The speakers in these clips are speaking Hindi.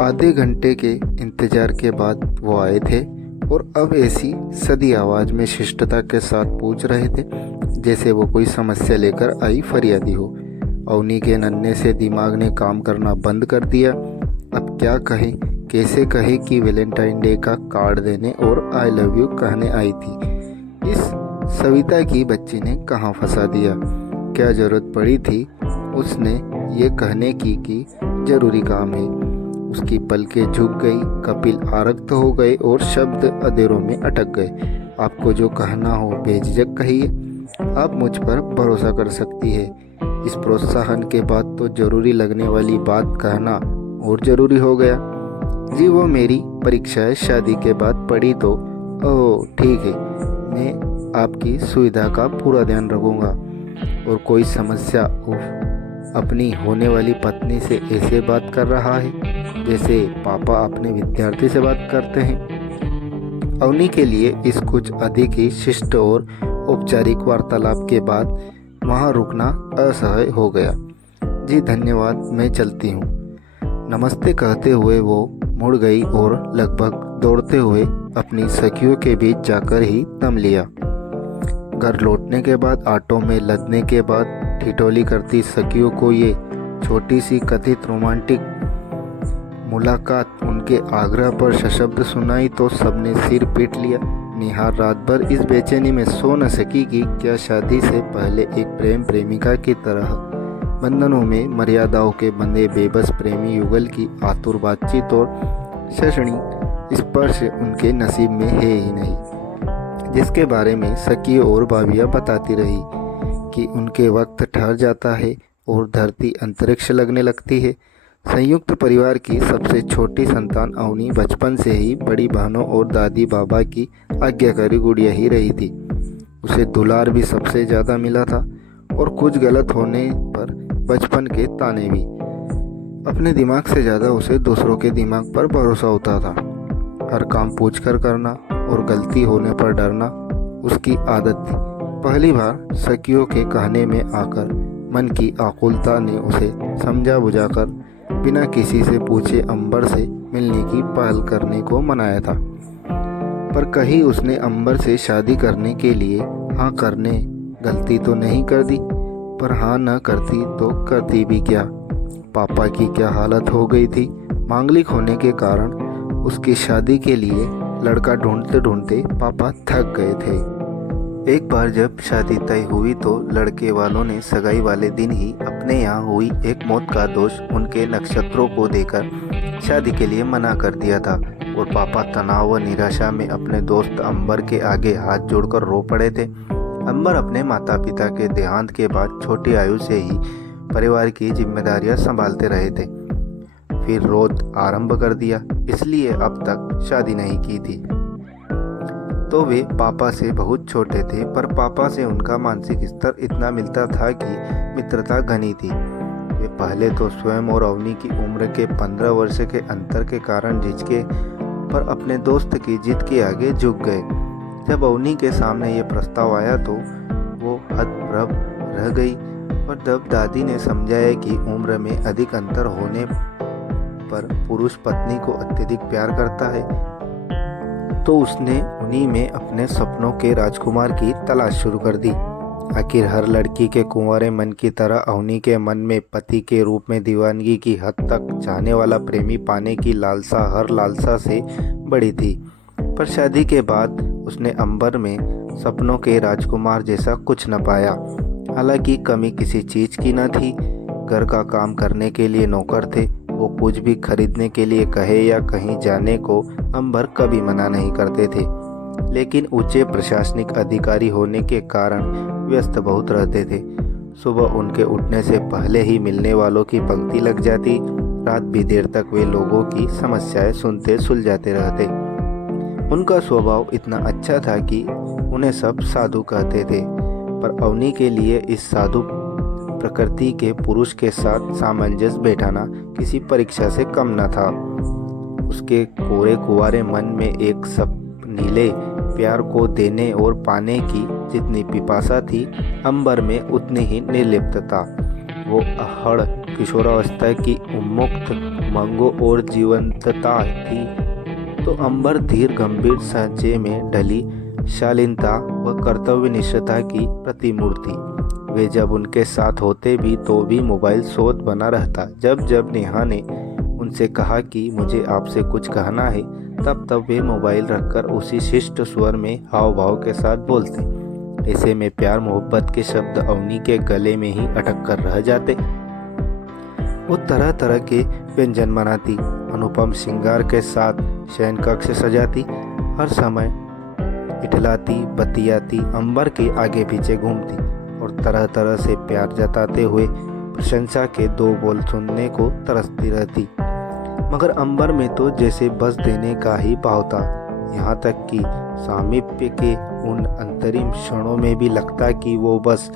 आधे घंटे के इंतजार के बाद वो आए थे और अब ऐसी सधी आवाज़ में शिष्टता के साथ पूछ रहे थे जैसे वो कोई समस्या लेकर आई फरियादी हो। अवनी के नन्हे से दिमाग ने काम करना बंद कर दिया। अब क्या कहे, कैसे कहे कि वैलेंटाइन डे का कार्ड देने और आई लव यू कहने आई थी। इस सविता की बच्ची ने कहाँ फंसा दिया। क्या ज़रूरत पड़ी थी उसने ये कहने की कि ज़रूरी काम है। उसकी पलकें झुक गई, कपिल आरक्त हो गए और शब्द अधेरों में अटक गए। आपको जो कहना हो बेझिझक कहिए, आप मुझ पर भरोसा कर सकती है। इस प्रोत्साहन के बाद तो ज़रूरी लगने वाली बात कहना और ज़रूरी हो गया। जी वो मेरी परीक्षाएं शादी के बाद पढ़ी तो ओह ठीक है, मैं आपकी सुविधा का पूरा ध्यान रखूँगा। और कोई समस्या, अपनी होने वाली पत्नी से ऐसे बात कर रहा है जैसे पापा अपने विद्यार्थी से बात करते हैं। अवनी के लिए इस कुछ अधिक ही शिष्ट और औपचारिक वार्तालाप के बाद वहाँ रुकना असह्य हो गया। जी धन्यवाद, मैं चलती हूँ। नमस्ते कहते हुए वो मुड़ गई और लगभग दौड़ते हुए अपनी सखियों के बीच जाकर ही दम लिया। घर लौटने के बाद, ऑटो में लदने के बाद ठिठोली करती सखियों को ये छोटी सी कथित रोमांटिक मुलाकात उनके आग्रह पर सशब्द सुनाई तो सबने सिर पीट लिया। निहार रात भर इस बेचैनी में सो न सकी कि क्या शादी से पहले एक प्रेम प्रेमिका की तरह बंधनों में मर्यादाओं के बंधे बेबस प्रेमी युगल की आतुर बातचीत और शैक्षणिक स्पर्श उनके नसीब में है ही नहीं, जिसके बारे में सखी और भाभियाँ बताती रही कि उनके वक्त ठहर जाता है और धरती अंतरिक्ष लगने लगती है। संयुक्त परिवार की सबसे छोटी संतान अवनी बचपन से ही बड़ी बहनों और दादी बाबा की आज्ञाकारी गुड़िया ही रही थी। उसे दुलार भी सबसे ज़्यादा मिला था और कुछ गलत होने पर बचपन के ताने भी। अपने दिमाग से ज़्यादा उसे दूसरों के दिमाग पर भरोसा होता था। हर काम पूछ कर करना और गलती होने पर डरना उसकी आदत थी। पहली बार सखियों के कहने में आकर मन की आकुलता ने उसे समझा बुझाकर बिना किसी से पूछे अंबर से मिलने की पहल करने को मनाया था। पर कहीं उसने अंबर से शादी करने के लिए हाँ करने गलती तो नहीं कर दी, पर हाँ न करती तो करती भी क्या। पापा की क्या हालत हो गई थी। मांगलिक होने के कारण उसकी शादी के लिए लड़का ढूंढते ढूंढते पापा थक गए थे। एक बार जब शादी तय हुई तो लड़के वालों ने सगाई वाले दिन ही अपने यहाँ हुई एक मौत का दोष उनके नक्षत्रों को देकर शादी के लिए मना कर दिया था और पापा तनाव व निराशा में अपने दोस्त अंबर के आगे हाथ जोड़कर रो पड़े थे। अंबर अपने माता पिता के देहांत के बाद छोटी आयु से ही परिवार की जिम्मेदारियां संभालते रहे थे। फिर रोज आरंभ कर दिया, इसलिए अब तक शादी नहीं की थी। तो वे पापा से बहुत छोटे थे, पर पापा से उनका मानसिक स्तर इतना मिलता था कि मित्रता घनी थी। वे पहले तो स्वयं और अवनी की उम्र के 15 वर्ष के अंतर के कारण झिझके, पर अपने दोस्त की जिद के आगे झुक गए। जब अवनी के सामने ये प्रस्ताव आया तो वो हतप्रभ रह गई, और जब दादी ने समझाया कि उम्र में अधिक अंतर होने पर पुरुष पत्नी को अत्यधिक प्यार करता है, तो उसने उन्हीं में अपने सपनों के राजकुमार की तलाश शुरू कर दी। आखिर हर लड़की के कुंवारे मन की तरह अवनी के मन में पति के रूप में दीवानगी की हद तक चाहने वाला प्रेमी पाने की लालसा हर लालसा से बड़ी थी। पर शादी के बाद उसने अंबर में सपनों के राजकुमार जैसा कुछ न पाया। हालांकि कमी किसी चीज़ की न थी। घर का काम करने के लिए नौकर थे। वो कुछ भी खरीदने के लिए कहे या कहीं जाने को अंबर कभी मना नहीं करते थे, लेकिन ऊंचे प्रशासनिक अधिकारी होने के कारण व्यस्त बहुत रहते थे। सुबह उनके उठने से पहले ही मिलने वालों की पंक्ति लग जाती। रात भी देर तक वे लोगों की समस्याएं सुनते सुलझाते रहते। उनका स्वभाव इतना अच्छा था कि उन्हें सब साधु कहते थे, पर अवनी के लिए इस साधु प्रकृति के पुरुष के साथ सामंजस्य बैठाना किसी परीक्षा से कम न था। उसके कोरे कुंवारे मन में एक नीले प्यार को देने और पाने की जितनी पिपासा थी, अंबर में उतनी ही निर्लिप्तता। वो अहड़ किशोरावस्था की उन्मुक्त उमंगों और जीवंतता थी, तो अंबर धीर गंभीर सांचे में ढली शालीनता व कर्तव्यनिष्ठता की प्रतिमूर्ति। वे जब उनके साथ होते भी तो भी मोबाइल सोत बना रहता। जब जब नेहा ने उनसे कहा कि मुझे आपसे कुछ कहना है, तब तब वे मोबाइल रखकर उसी शिष्ट स्वर में हाव भाव के साथ बोलते। ऐसे में प्यार मोहब्बत के शब्द अवनी के गले में ही अटक कर रह जाते। वो तरह तरह के व्यंजन बनाती, अनुपम श्रृंगार के साथ शयन कक्ष सजाती, हर समय इठलाती बतियाती अंबर के आगे पीछे घूमती और तरह तरह से प्यार जताते हुए प्रशंसा के दो बोल सुनने को तरसती रहती। मगर अंबर में तो जैसे बस देने का ही भाव था। यहाँ तक कि सामीप्य के उन अंतरिम क्षणों में भी लगता कि वो बस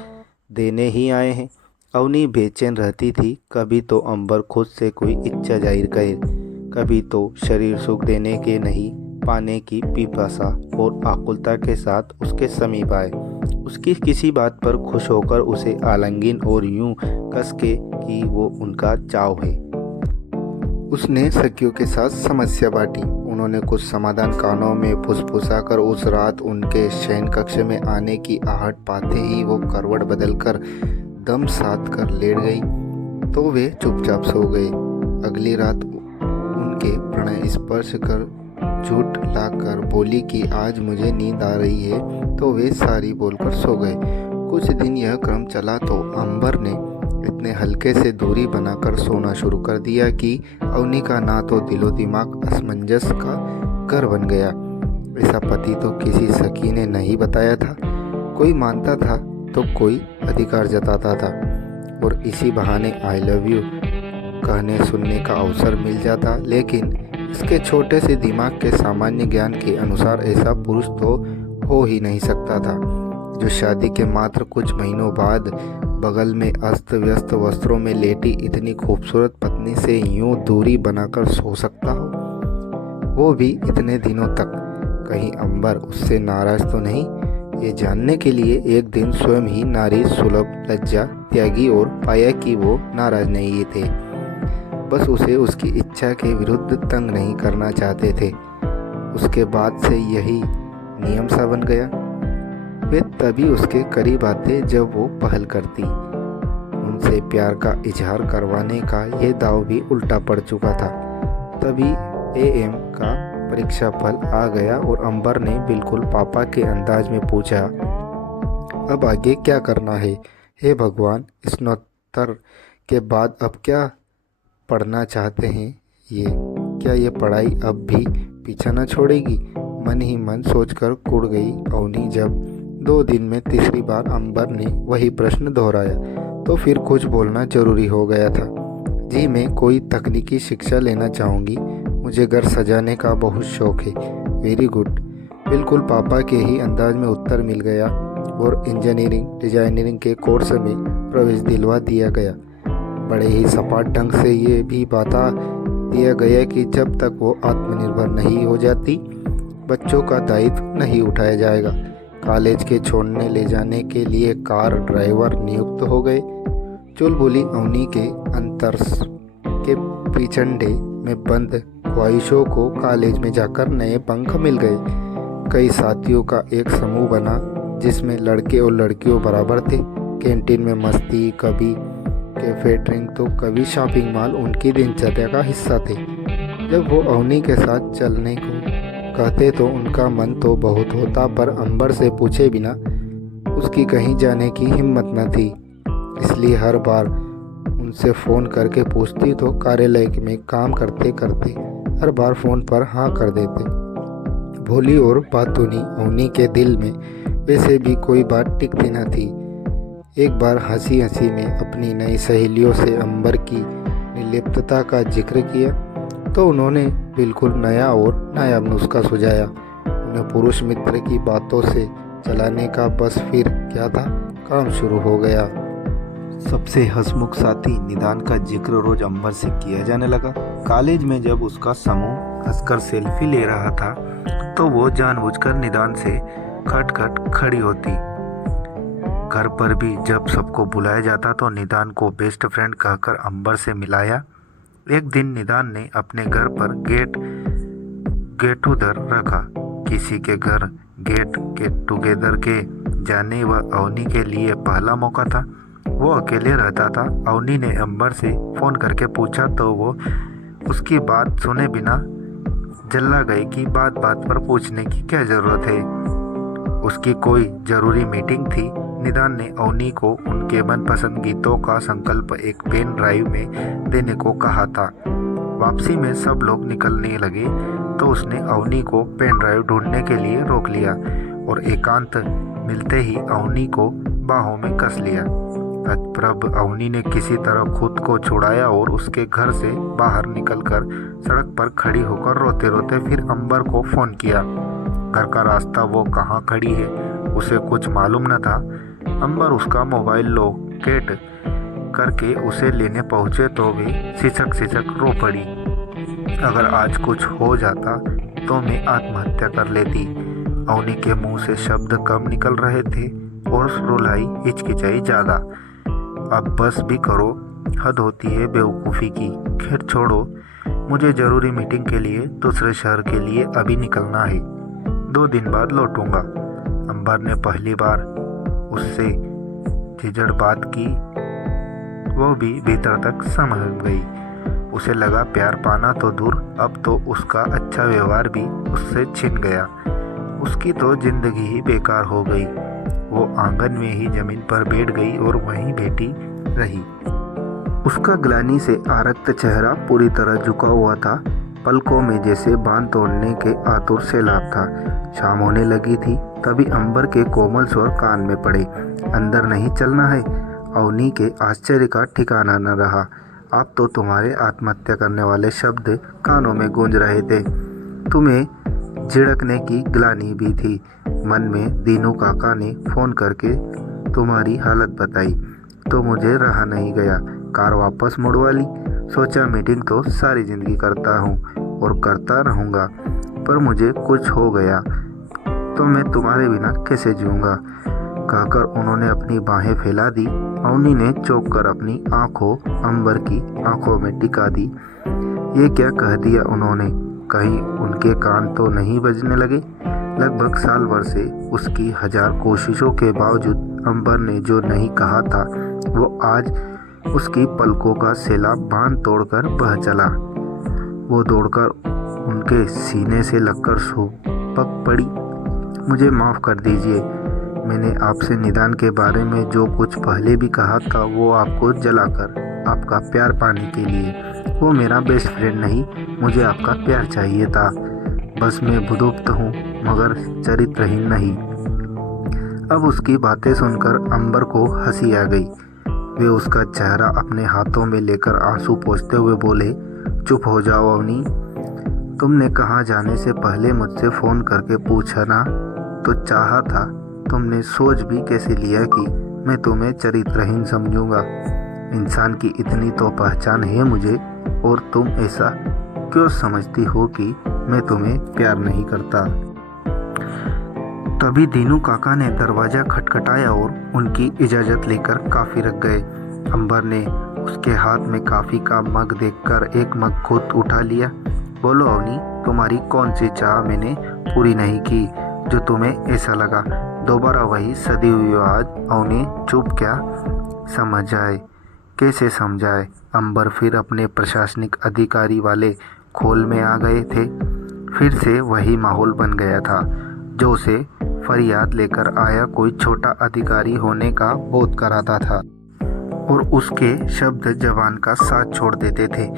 देने ही आए हैं। अवनी बेचैन रहती थी, कभी तो अंबर खुद से कोई इच्छा जाहिर करे, कभी तो शरीर सुख देने के नहीं पाने की पिपासा और आकुलता के साथ उसके समीप आए, उसकी किसी बात पर खुश होकर उसे आलिंगन और यूं कस के कि वो उनका चाव है। उसने सखियों के साथ समस्या बांटी। उन्होंने कुछ समाधान कानों में फुसफुसा कर उस रात उनके शयन कक्ष में आने की आहट पाते ही वो करवट बदलकर दम साध कर लेट गई, तो वे चुपचाप सो गए। अगली रात उनके प्रणय स्पर्श कर झूठ लाकर बोली कि आज मुझे नींद आ रही है, तो वे सारी बोलकर सो गए। कुछ दिन यह क्रम चला तो अंबर ने इतने हल्के से दूरी बनाकर सोना शुरू कर दिया कि अवनी का ना तो दिलो दिमाग असमंजस का घर बन गया। ऐसा पति तो किसी सखी ने नहीं बताया था। कोई मानता था तो कोई अधिकार जताता था और इसी बहाने आई लव यू कहने सुनने का अवसर मिल जाता। लेकिन इसके छोटे से दिमाग के सामान्य ज्ञान के अनुसार ऐसा पुरुष तो हो ही नहीं सकता था जो शादी के मात्र कुछ महीनों बाद बगल में अस्त व्यस्त वस्त्रों में लेटी इतनी खूबसूरत पत्नी से यूं दूरी बनाकर सो सकता हो, वो भी इतने दिनों तक। कहीं अंबर उससे नाराज तो नहीं, ये जानने के लिए एक दिन स्वयं ही नारी सुलभ लज्जा त्यागी और पाया कि वो नाराज नहीं थे, बस उसे उसकी इच्छा के विरुद्ध तंग नहीं करना चाहते थे। उसके बाद से यही नियम सा बन गया। वे तभी उसके करीब आते जब वो पहल करती। उनसे प्यार का इजहार करवाने का ये दाव भी उल्टा पड़ चुका था। तभी AM का परीक्षा फल आ गया और अंबर ने बिल्कुल पापा के अंदाज में पूछा, अब आगे क्या करना है? हे भगवान, स्नातक के बाद अब क्या पढ़ना चाहते हैं ये? क्या ये पढ़ाई अब भी पीछा न छोड़ेगी? मन ही मन सोचकर कुड़ गई अवनी जब 2 दिन में तीसरी बार अंबर ने वही प्रश्न दोहराया, तो फिर कुछ बोलना जरूरी हो गया था। जी, मैं कोई तकनीकी शिक्षा लेना चाहूँगी। मुझे घर सजाने का बहुत शौक है। वेरी गुड, बिल्कुल पापा के ही अंदाज में उत्तर मिल गया और इंजीनियरिंग डिजाइनिंग के कोर्स में प्रवेश दिलवा दिया गया। बड़े ही सपाट ढंग से ये भी बता दिया गया कि जब तक वो आत्मनिर्भर नहीं हो जाती, बच्चों का दायित्व नहीं उठाया जाएगा। कॉलेज के छोड़ने ले जाने के लिए कार ड्राइवर नियुक्त हो गए। चुलबुली अवनी के अंतर्स के पिछंडे में बंद ख्वाहिशों को कॉलेज में जाकर नए पंख मिल गए। कई साथियों का एक समूह बना जिसमें लड़के और लड़कियों बराबर थे। कैंटीन में मस्ती, कभी कैफे ड्रिंक तो कभी शॉपिंग मॉल उनकी दिनचर्या का हिस्सा थे। जब वो अवनी के साथ चलने को कहते तो उनका मन तो बहुत होता, पर अंबर से पूछे बिना उसकी कहीं जाने की हिम्मत न थी। इसलिए हर बार उनसे फ़ोन करके पूछती तो कार्यालय में काम करते करते हर बार फ़ोन पर हाँ कर देते। भोली और बातूनी अवनी के दिल में वैसे भी कोई बात टिकती न थी। एक बार हंसी हंसी में अपनी नई सहेलियों से अंबर की निर्लिप्तता का जिक्र किया तो उन्होंने बिल्कुल नया और नायाब नुस्खा सुझाया। उन्हें पुरुष मित्र की बातों से चलाने का, बस फिर क्या था, काम शुरू हो गया। सबसे हंसमुख साथी निदान का जिक्र रोज अंबर से किया जाने लगा। कॉलेज में जब उसका समूह हंसकर सेल्फी ले रहा था तो वो जानबूझकर निदान से खट खट खड़ी होती। घर पर भी जब सबको बुलाया जाता तो निदान को बेस्ट फ्रेंड कहकर अंबर से मिलाया। एक दिन निदान ने अपने घर पर गेट टुगेदर रखा। किसी के घर गेट टुगेदर के जाने वह अवनी के लिए पहला मौका था। वो अकेले रहता था। अवनी ने अंबर से फ़ोन करके पूछा तो वो उसकी बात सुने बिना जल्ला गई कि बात बात पर पूछने की क्या ज़रूरत है। उसकी कोई ज़रूरी मीटिंग थी। निदान ने अवनी को उनके मनपसंद गीतों का संकल्प एक पेन ड्राइव में देने को कहा था। वापसी में सब लोग निकलने लगे तो उसने अवनी को पेन ड्राइव ढूंढने के लिए रोक लिया और एकांत मिलते ही अवनी को बाहों में कस लिया। तत्परब अवनी ने किसी तरह खुद को छुड़ाया और उसके घर से बाहर निकलकर सड़क पर खड़ी होकर रोते रोते फिर अंबर को फ़ोन किया। घर का रास्ता वो कहाँ खड़ी है उसे कुछ मालूम न था। अंबर उसका मोबाइल लोकेट करके उसे लेने पहुँचे तो वे सिसक रो पड़ी। अगर आज कुछ हो जाता तो मैं आत्महत्या कर लेती। अवनी के मुंह से शब्द कम निकल रहे थे और रुलाई हिचकिचाई ज़्यादा। अब बस भी करो, हद होती है बेवकूफ़ी की। खैर छोड़ो, मुझे ज़रूरी मीटिंग के लिए दूसरे शहर के लिए अभी निकलना है। 2 दिन बाद लौटूंगा। अंबर ने पहली बार उससे झिझड़ बात की। वो भी भीतर तक समझ गई। उसे लगा प्यार पाना तो दूर, अब तो उसका अच्छा व्यवहार भी उससे छिन गया। उसकी तो जिंदगी ही बेकार हो गई। वो आंगन में ही जमीन पर बैठ गई और वहीं बैठी रही। उसका ग्लानि से आरक्त चेहरा पूरी तरह झुका हुआ था। पलकों में जैसे बांध तोड़ने के आतुर सैलाब था। शाम होने लगी थी तभी अंबर के कोमल स्वर कान में पड़े। अंदर नहीं चलना है। अवनी के आश्चर्य का ठिकाना न रहा। अब तो तुम्हारे आत्महत्या करने वाले शब्द कानों में गूंज रहे थे। तुम्हें झिड़कने की ग्लानि भी थी। मन में दीनू काका ने फ़ोन करके तुम्हारी हालत बताई तो मुझे रहा नहीं गया। कार वापस मुड़वा ली। सोचा मीटिंग तो सारी ज़िंदगी करता हूँ और करता रहूँगा, पर मुझे कुछ हो गया तो मैं तुम्हारे बिना कैसे जीऊँगा। कहकर उन्होंने अपनी बाहें फैला दी। अवनी ने चौंक कर अपनी आंखों अंबर की आंखों में टिका दी। ये क्या कह दिया उन्होंने? कहीं उनके कान तो नहीं बजने लगे? लगभग साल भर से उसकी 1000 कोशिशों के बावजूद अंबर ने जो नहीं कहा था वो आज उसकी पलकों का सैलाब बांध तोड़कर बह चला। वो दौड़कर उनके सीने से लगकर सुपक पड़ी। मुझे माफ़ कर दीजिए, मैंने आपसे निदान के बारे में जो कुछ पहले भी कहा था वो आपको जलाकर आपका प्यार पाने के लिए। वो मेरा बेस्ट फ्रेंड नहीं, मुझे आपका प्यार चाहिए था। बस मैं बुद्धुक्त हूँ मगर चरित्रहीन नहीं। अब उसकी बातें सुनकर अंबर को हंसी आ गई। वे उसका चेहरा अपने हाथों में लेकर आंसू पोंछते हुए बोले, चुप हो जाओ अवनी। तुमने कहाँ जाने से पहले मुझसे फ़ोन करके पूछा ना तो चाहा था। तुमने सोच भी कैसे लिया कि मैं तुम्हें चरित्रहीन समझूंगा। इंसान की इतनी तो पहचान है मुझे, और तुम ऐसा क्यों समझती हो कि मैं तुम्हें प्यार नहीं करता। तभी दीनू काका ने दरवाज़ा खटखटाया और उनकी इजाज़त लेकर काफ़ी रख गए। अंबर ने उसके हाथ में कॉफ़ी का मग देखकर एक मग खुद उठा लिया। बोलो अवनी, तुम्हारी कौन सी चाह मैंने पूरी नहीं की जो तुम्हें ऐसा लगा? दोबारा वही सदी हुई आवाज़। अवनी चुप, क्या समझाए, कैसे समझाए? अंबर फिर अपने प्रशासनिक अधिकारी वाले खोल में आ गए थे। फिर से वही माहौल बन गया था जो उसे फरियाद लेकर आया कोई छोटा अधिकारी होने का बोध कराता था, और उसके शब्द जबान का साथ छोड़ देते थे।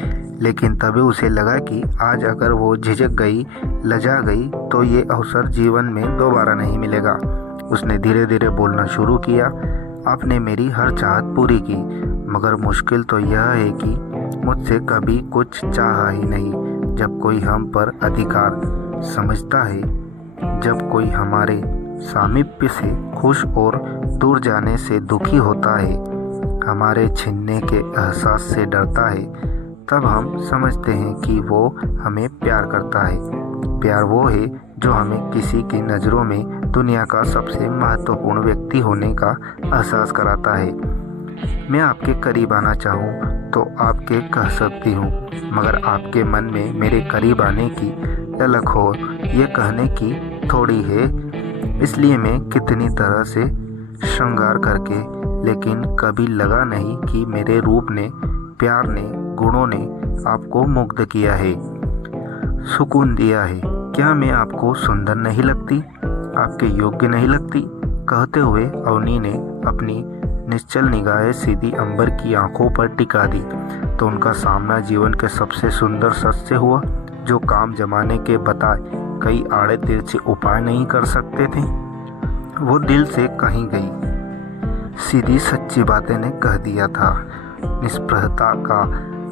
लेकिन तभी उसे लगा कि आज अगर वो झिझक गई, लजा गई तो ये अवसर जीवन में दोबारा नहीं मिलेगा। उसने धीरे धीरे बोलना शुरू किया। आपने मेरी हर चाहत पूरी की, मगर मुश्किल तो यह है कि मुझसे कभी कुछ चाहा ही नहीं। जब कोई हम पर अधिकार समझता है, जब कोई हमारे सामीप्य से खुश और दूर जाने से दुखी होता है, हमारे छीनने के एहसास से डरता है, तब हम समझते हैं कि वो हमें प्यार करता है। प्यार वो है जो हमें किसी की नज़रों में दुनिया का सबसे महत्वपूर्ण व्यक्ति होने का एहसास कराता है। मैं आपके करीब आना चाहूँ तो आपके कह सकती हूँ, मगर आपके मन में मेरे करीब आने की ललक हो ये कहने की थोड़ी है। इसलिए मैं कितनी तरह से श्रृंगार करके, लेकिन कभी लगा नहीं कि मेरे रूप ने, प्यार ने, गुणों ने आपको मुग्ध किया है, सुकून दिया है। क्या मैं आपको सुंदर नहीं लगती, आपके योग्य नहीं लगती? कहते हुए अवनी ने अपनी निश्चल निगाहें सीधी अंबर की आंखों पर टिका दी तो उनका सामना जीवन के सबसे सुंदर सच से हुआ, जो काम जमाने के बताए कई आड़े तिरछे उपाय नहीं कर सकते थे। वो दिल से कहीं गई सीधी सच्ची बातें ने कह दिया था। निष्प्रहता का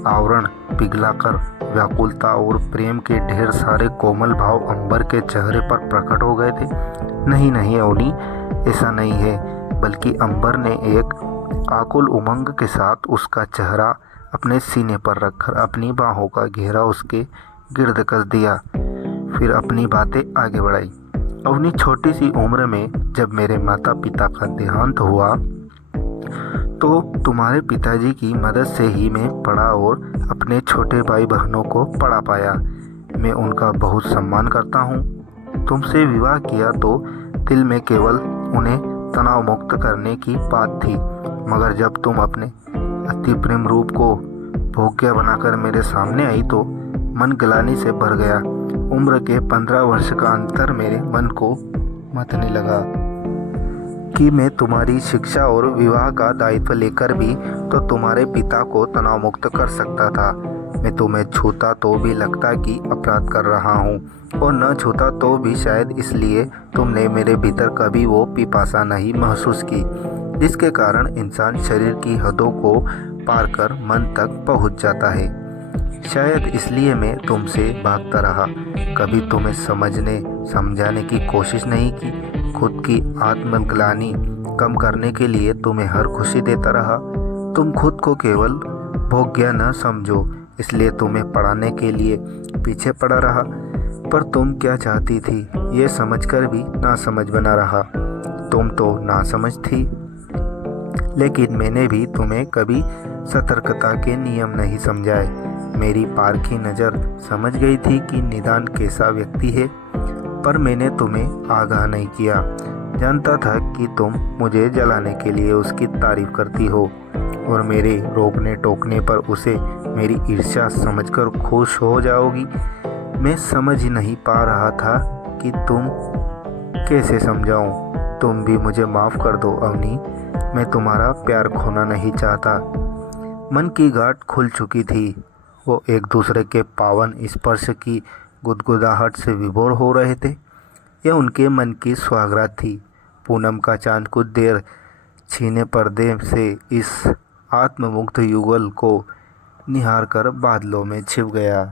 आवरण पिघलाकर व्याकुलता और प्रेम के ढेर सारे कोमल भाव अंबर के चेहरे पर प्रकट हो गए थे। नहीं नहीं अवनी, ऐसा नहीं है, बल्कि अंबर ने एक आकुल उमंग के साथ उसका चेहरा अपने सीने पर रखकर अपनी बाहों का घेरा उसके गिर्द कस दिया, फिर अपनी बातें आगे बढ़ाई। अवनी, छोटी सी उम्र में जब मेरे माता पिता का देहांत हुआ तो तुम्हारे पिताजी की मदद से ही मैं पढ़ा और अपने छोटे भाई बहनों को पढ़ा पाया। मैं उनका बहुत सम्मान करता हूँ। तुमसे विवाह किया तो दिल में केवल उन्हें तनाव मुक्त करने की बात थी, मगर जब तुम अपने अति प्रेम रूप को भोग्य बनाकर मेरे सामने आई तो मन ग्लानि से भर गया। उम्र के 15 वर्ष का अंतर मेरे मन को मतने लगा कि मैं तुम्हारी शिक्षा और विवाह का दायित्व लेकर भी तो तुम्हारे पिता को तनाव मुक्त कर सकता था। मैं तुम्हें छूता तो भी लगता कि अपराध कर रहा हूँ, और न छूता तो भी शायद इसलिए तुमने मेरे भीतर कभी वो पिपासा नहीं महसूस की, जिसके कारण इंसान शरीर की हदों को पार कर मन तक पहुँच जाता है। शायद इसलिए मैं तुमसे भागता रहा, कभी तुम्हें समझाने की कोशिश नहीं की। खुद की आत्मग्लानि कम करने के लिए तुम्हें हर खुशी देता रहा। तुम खुद को केवल भोग्य न समझो, इसलिए तुम्हें पढ़ाने के लिए पीछे पड़ा रहा। पर तुम क्या चाहती थी ये समझकर भी नासमझ बना रहा। तुम तो नासमझ थी, लेकिन मैंने भी तुम्हें कभी सतर्कता के नियम नहीं समझाए। मेरी पारखी नज़र समझ गई थी कि निदान कैसा व्यक्ति है, पर मैंने तुम्हें आगाह नहीं किया। जानता था कि तुम मुझे जलाने के लिए उसकी तारीफ करती हो और मेरे रोकने टोकने पर उसे मेरी ईर्ष्या समझकर खुश हो जाओगी। मैं समझ ही नहीं पा रहा था कि तुम कैसे समझाऊं। तुम भी मुझे माफ़ कर दो अवनी, मैं तुम्हारा प्यार खोना नहीं चाहता। मन की गांठ खुल चुकी थी। वो एक दूसरे के पावन स्पर्श की गुदगुदाहट से विभोर हो रहे थे। यह उनके मन की सुहागरात थी। पूनम का चांद कुछ देर छीने पर्दे से इस आत्ममुग्ध युगल को निहार कर बादलों में छिप गया।